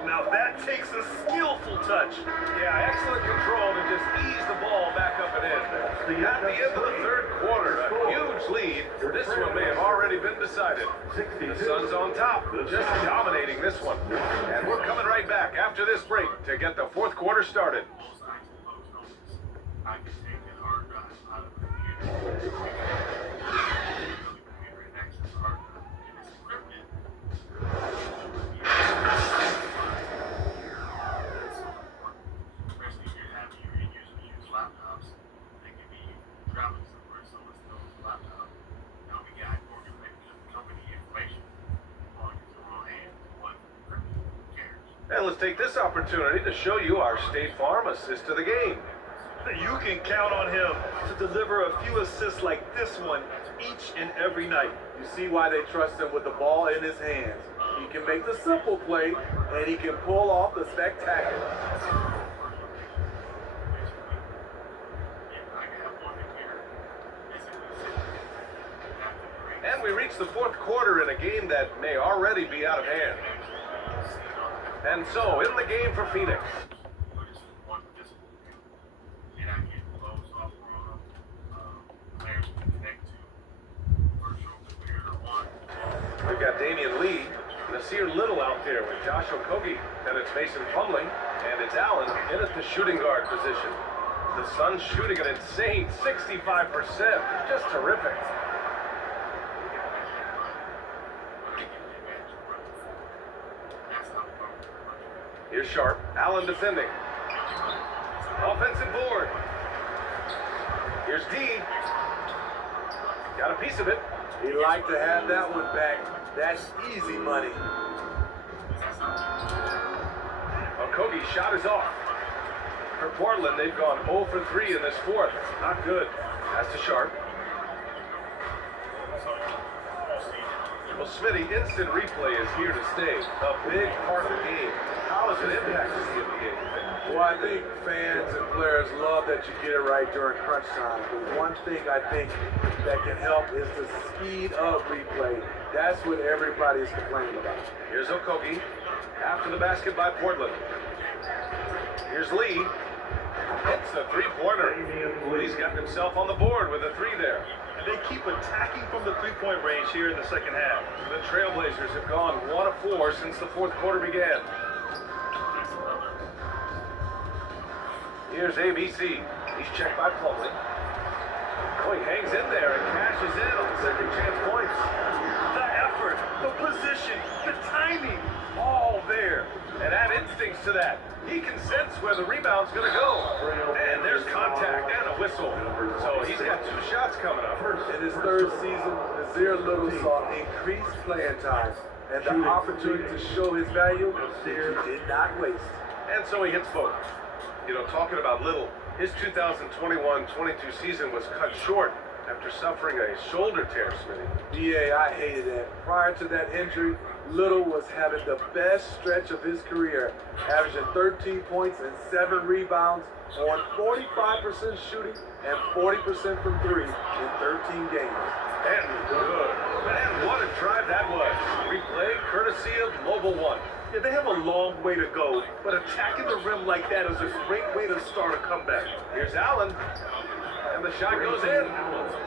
Now that takes a skillful touch. Yeah, excellent control to just ease the ball back up and in. At the end of the third quarter, a huge lead. This one may have already been decided. The Suns on top, just dominating this one. And we're coming right back after this break to get the fourth quarter started. I can take an hard drive out of the computer. And access the hard drive. And it's encrypted. Especially if you're having your end users use laptops, they can be traveling somewhere, so let's go to the laptop. Now we got organization company information while it's in the wrong hands. What encrypted? Who cares? And let's take this opportunity to show you our State Farm assist to the game. You can count on him to deliver a few assists like this one each and every night. You see why they trust him with the ball in his hands. He can make the simple play, and he can pull off the spectacular. And we reach the fourth quarter in a game that may already be out of hand. And so, in the game for Phoenix. We've got Damian Lee, Nasir Little out there with Josh Okogie, and it's Mason Plumlee, and it's Allen in at the shooting guard position. The Suns shooting an insane 65%, just terrific. Here's Sharp, Allen defending. Offensive board. Here's D. Got a piece of it. He'd like to have that one back. That's easy money. Okogie's shot is off. For Portland, they've gone 0 for 3 in this fourth. Not good. That's to Sharp. Well, Smitty, instant replay is here to stay. A big part of the game. How has it impacted the NBA? Well, I think fans and players love that you get it right during crunch time. But one thing I think that can help is the speed of replay. That's what everybody is complaining about. Here's Okogie. After the basket by Portland. Here's Lee. Hits a three-pointer. Lee's gotten himself on the board with a 3 there. And they keep attacking from the three-point range here in the second half. The Trailblazers have gone 1 of 4 since the fourth quarter began. Here's ABC. He's checked by Plumlee. Oh, he hangs in there and cashes in on the second chance points. The effort, the position, the timing, all there. And add instincts to that. He can sense where the rebound's going to go. And there's contact and a whistle. So he's got 2 shots coming up. In his third season, Nasir Little saw increased playing time and the opportunity to show his value he did not waste. And so he hits both. You know, talking about Little, his 2021-22 season was cut short after suffering a shoulder tear, Smitty. Yeah, I hated that. Prior to that injury, Little was having the best stretch of his career, averaging 13 points and 7 rebounds on 45% shooting and 40% from 3 in 13 games. And good. And what a drive that was. Replay courtesy of Mobile One. Yeah, they have a long way to go, but attacking the rim like that is a great way to start a comeback. Here's Allen. And the shot goes in.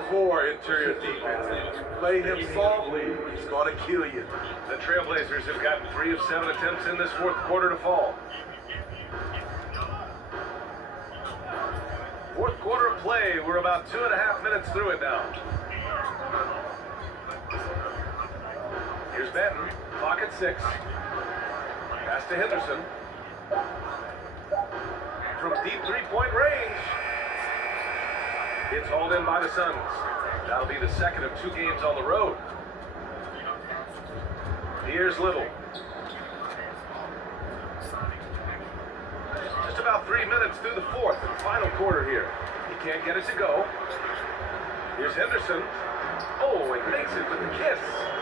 Poor interior defense. If you play him soft, he's going to kill you. The Trailblazers have gotten 3 of 7 attempts in this fourth quarter to fall. Fourth quarter of play. We're about 2.5 minutes through it now. Here's Benton. Pocket 6. Pass to Henderson. From deep three-point range. It's hauled in by the Suns. That'll be the second of 2 games on the road. Here's Little. Just about 3 minutes through the fourth and final quarter here. He can't get it to go. Here's Henderson. Oh, he makes it with a kiss.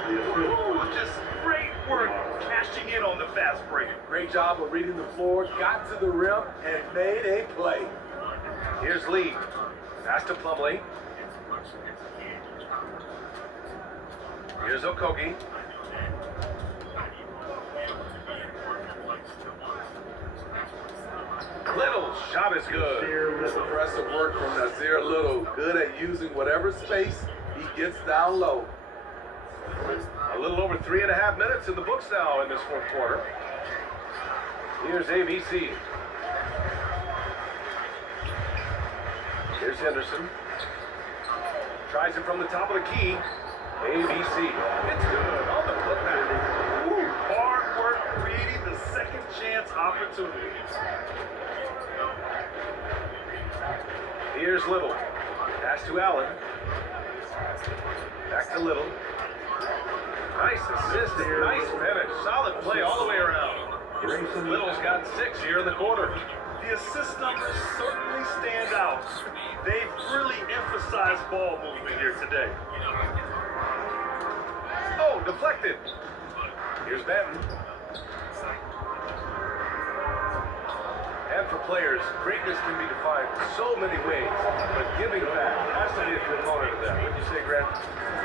Ooh, just great work cashing in on the fast break. Great job of reading the floor, got to the rim, and made a play. Here's Lee. Pass to Plumlee. Here's Okogie. Little's shot is good. Impressive work from Nasir Little. Good at using whatever space he gets down low. A little over 3.5 minutes in the books now in this fourth quarter. Here's ABC. Here's Henderson. Tries it from the top of the key. ABC. It's good on the putback. Ooh, hard work creating the second chance opportunity. Here's Little. Pass to Allen. Back to Little. Nice assist and nice finish. Solid play all the way around. Little's got 6 here in the quarter. The assist numbers certainly stand out. They've really emphasized ball movement here today. Oh, deflected. Here's Benton. And for players, greatness can be defined so many ways, but giving back has to be a component of that. Wouldn't you say, Grant?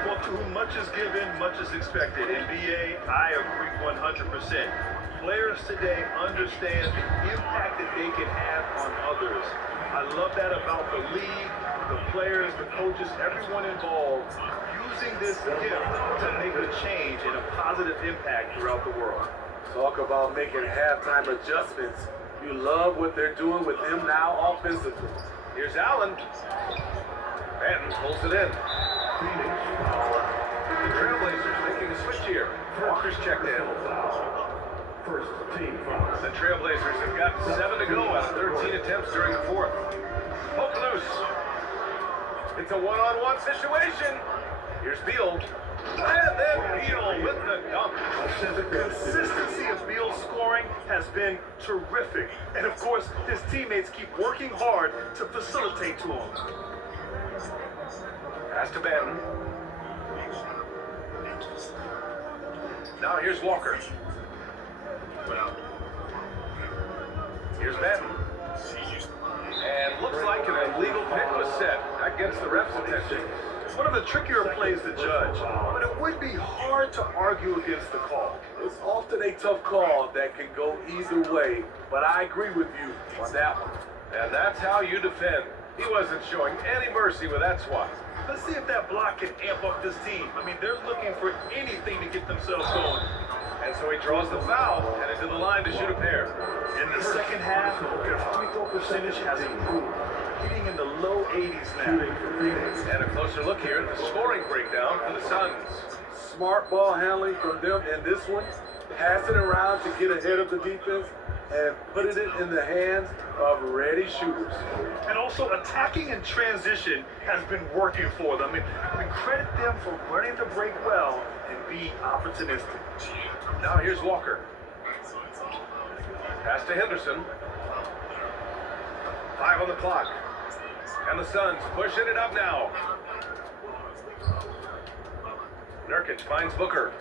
Well, to whom much is given, much is expected. NBA, I agree 100%. Players today understand the impact that they can have on others. I love that about the league, the players, the coaches, everyone involved, using this gift to make a change and a positive impact throughout the world. Talk about making halftime adjustments. You love what they're doing with him now offensively. Here's Allen. Benton pulls it in. The Trailblazers making a switch here. Walker's checked in. First team foul. The Trailblazers have got 7 to go out of 13 attempts during the fourth. Poke loose. It's a one-on-one situation. Here's Beal. And then Beal with the dunk. The consistency of Beal's scoring has been terrific. And of course, his teammates keep working hard to facilitate to him. Pass to Benton. Now here's Walker. Here's Benton. And looks like an illegal pick was set. That gets the ref's attention. It's one of the trickier plays to judge, but it would be hard to argue against the call. It's often a tough call that can go either way, but I agree with you on that one. And that's how you defend. He wasn't showing any mercy with that swat. Let's see if that block can amp up this team. I mean, they're looking for anything to get themselves going. And so he draws the foul and into the line to shoot a pair. In the second half, their free throw percentage has improved, hitting in the low 80s now. And a closer look here at the scoring breakdown for the Suns. Smart ball handling from them in this one, passing around to get ahead of the defense and putting it in the hands of ready shooters. And also attacking in transition has been working for them. I mean, we credit them for running the break well and being opportunistic. Now here's Walker. Pass to Henderson. 5 on the clock. And the Suns pushing it up now. Nurkic finds Booker.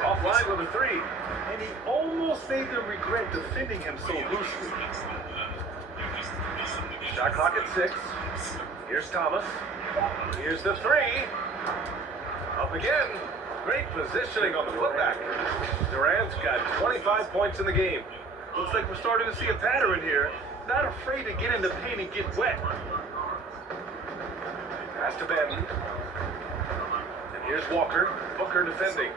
Offline with a 3. And he almost made them regret defending him so loosely. Shot clock at 6. Here's Thomas. Here's the 3. Up again. Great positioning on the putback. Durant's got 25 points in the game. Looks like we're starting to see a pattern here. Not afraid to get in the paint and get wet. Pass to Benton. And here's Walker. Booker defending.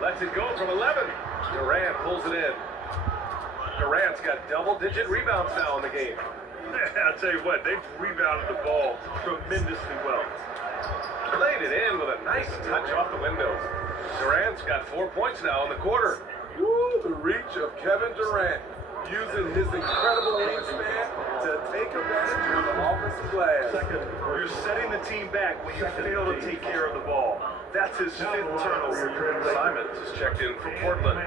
Lets it go from 11. Durant pulls it in. Durant's got double-digit rebounds now in the game. I'll tell you what, they've rebounded the ball tremendously well. Played it in with a nice touch off the window. Durant's got 4 points now in the quarter. Woo, the reach of Kevin Durant, using his incredible wingspan to take advantage of the offensive glass. You're setting the team back when you fail to take care of the ball. That's his 5th turnover. Simons is checked in for Portland.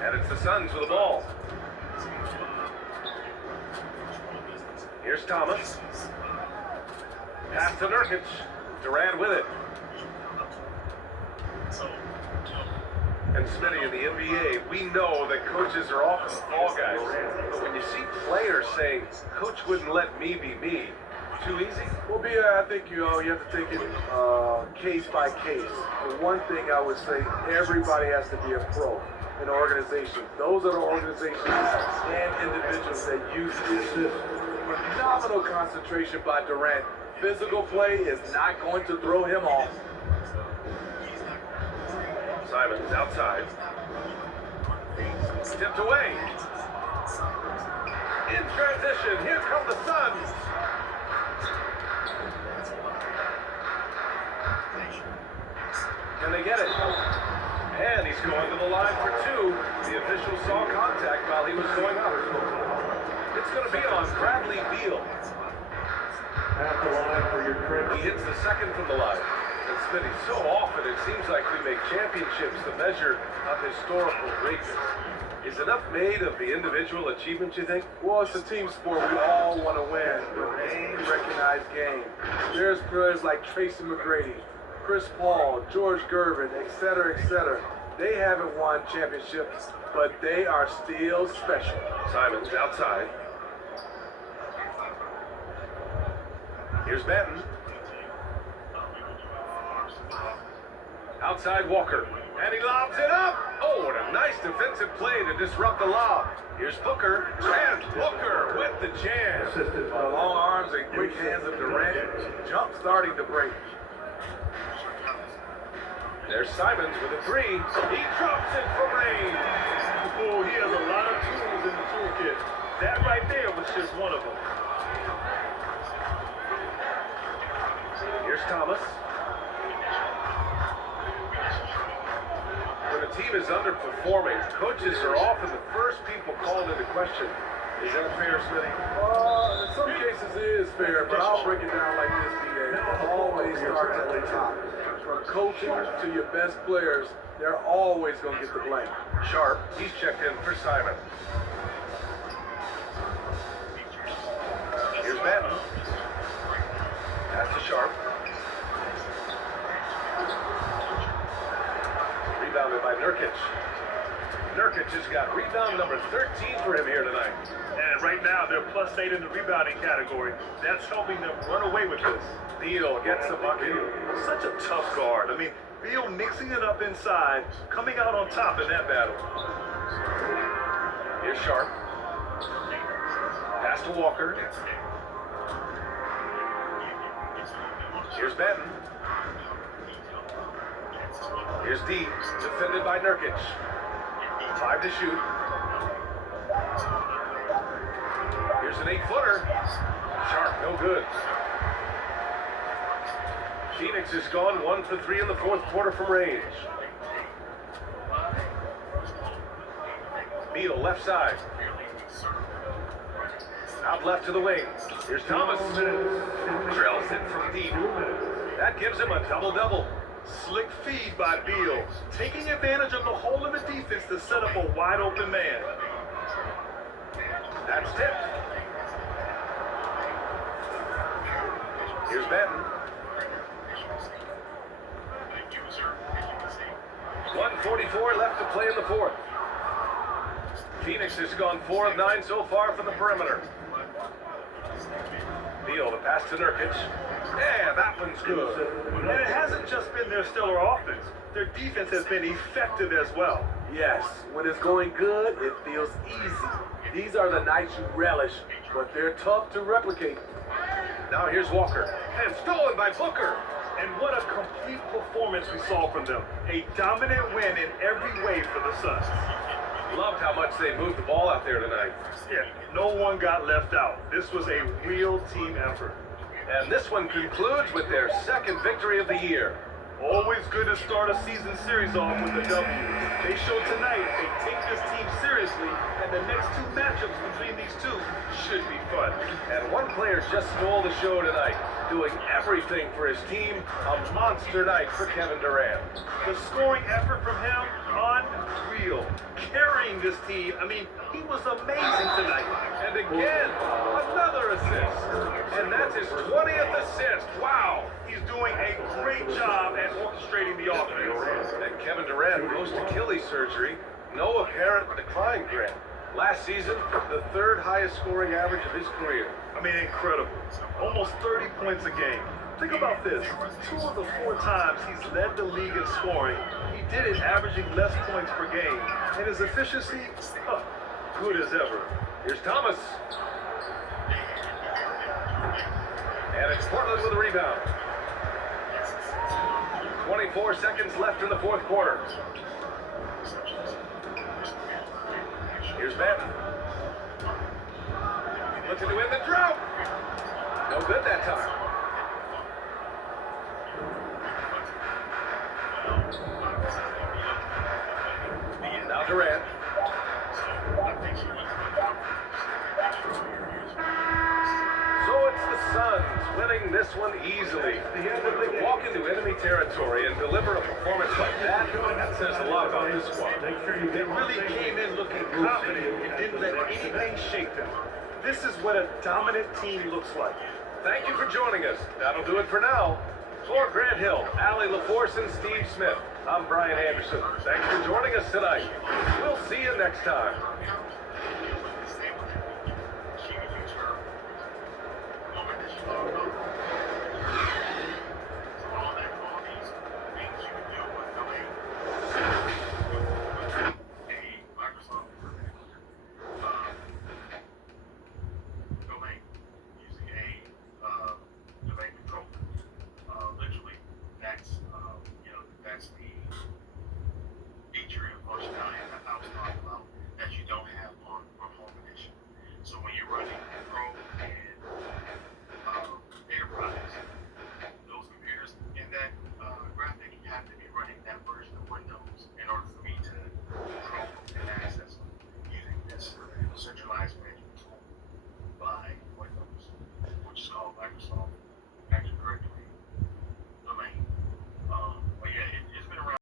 And it's the Suns with the ball. Here's Thomas. Pass to Nurkic. Durant with it. And Smitty, in the NBA, we know that coaches are often fall guys. But when you see players saying, "Coach wouldn't let me be me," too easy? Well, I think you have to take it case by case. The one thing I would say, everybody has to be a pro in an organization. Those are the organizations and individuals that use this. Phenomenal concentration by Durant. Physical play is not going to throw him off. Simons outside. Tipped away. In transition, here come the Suns. Can they get it? And he's going to the line for 2. The official saw contact while he was going up. It's going to be on Bradley Beal. At the line for your credit. He hits the second from the line. And Smitty, so often it seems like we make championships the measure of historical greatness. Is enough made of the individual achievement, you think? Well, it's a team sport. We all want to win. The name recognized game. There's players like Tracy McGrady, Chris Paul, George Gervin, etc., etc. They haven't won championships, but they are still special. Simons outside. Here's Benton. Outside Walker. And he lobs it up. Oh, and a nice defensive play to disrupt the lob. Here's Booker. And Booker with the jam. The long arms and quick hands of Durant. Jump starting to break. There's Simons with a three. He drops it for range. Oh, he has a lot of tools in the toolkit. That right there was just one of them. Here's Thomas. When a team is underperforming, coaches are often the first people called into question. Is that fair, Smitty? In some cases it is fair, but I'll break it down like this, BA. Always start at the top. From coaching to your best players, they're always going to get the blame. Sharp, he's checked in for Simon. Here's Benton. That's to Sharp. Rebounded by Nurkic. Nurkic has got rebound number 13 for him here tonight. And right now, they're +8 in the rebounding category. That's helping them run away with this. Beal gets the bucket. Such a tough guard. I mean, Beal mixing it up inside, coming out on top in that battle. Here's Sharp. Pass to Walker. Here's Benton. Here's D, defended by Nurkic. 5 to shoot. Here's an 8-footer. Sharp, no good. Phoenix has gone 1 for 3 in the fourth quarter from range. Beal left side. Out left to the wing. Here's Thomas. Drills it from deep. That gives him a double-double. Slick feed by Beal, taking advantage of the hole in the defense to set up a wide open man. That's tipped. Here's Benton. 1:44 left to play in the fourth. Phoenix has gone 4 of 9 so far from the perimeter. Beal, the pass to Nurkic. Yeah, that one's good. And it hasn't just been their stellar offense. Their defense has been effective as well. Yes, when it's going good, it feels easy. These are the nights you relish, but they're tough to replicate. Now here's Walker. And stolen by Booker. And what a complete performance we saw from them. A dominant win in every way for the Suns. Loved how much they moved the ball out there tonight. Yeah, no one got left out. This was a real team effort. And this one concludes with their second victory of the year. Always good to start a season series off with a W. They show tonight they take this team seriously, and the next 2 matchups between these two should be fun. And one player just stole the show tonight, doing everything for his team. A monster night for Kevin Durant. The scoring effort from him, unreal. Carrying this team, I mean, he was amazing tonight. And again, another assist. And that's his 20th assist. Wow. He's doing a great job at orchestrating the offense. And Kevin Durant goes to Achilles surgery. No apparent decline, Grant. Last season, the 3rd highest scoring average of his career. I mean, incredible. Almost 30 points a game. Think about this. 2 of the 4 times he's led the league in scoring, he did it averaging less points per game. And his efficiency, good as ever. Here's Thomas. And it's Portland with a rebound. 24 seconds left in the fourth quarter. Here's Benton. Looking to win the drought. No good that time. Now Durant. So it's the Suns winning this one easily. To walk into enemy territory and deliver a performance like that says a lot about this squad. They really came in looking confident and didn't let anything shake them. This is what a dominant team looks like. Thank you for joining us. That'll do it for now. For Grant Hill, Allie LaForce, and Steve Smith, I'm Brian Anderson. Thanks for joining us tonight. We'll see you next time. That's the feature and functionality that I was talking about that you don't have on Home Edition. So when you're running Pro and Enterprise, those computers in that graphic have to be running that version of Windows in order for me to control and access them using this centralized management tool by Windows, which is called Microsoft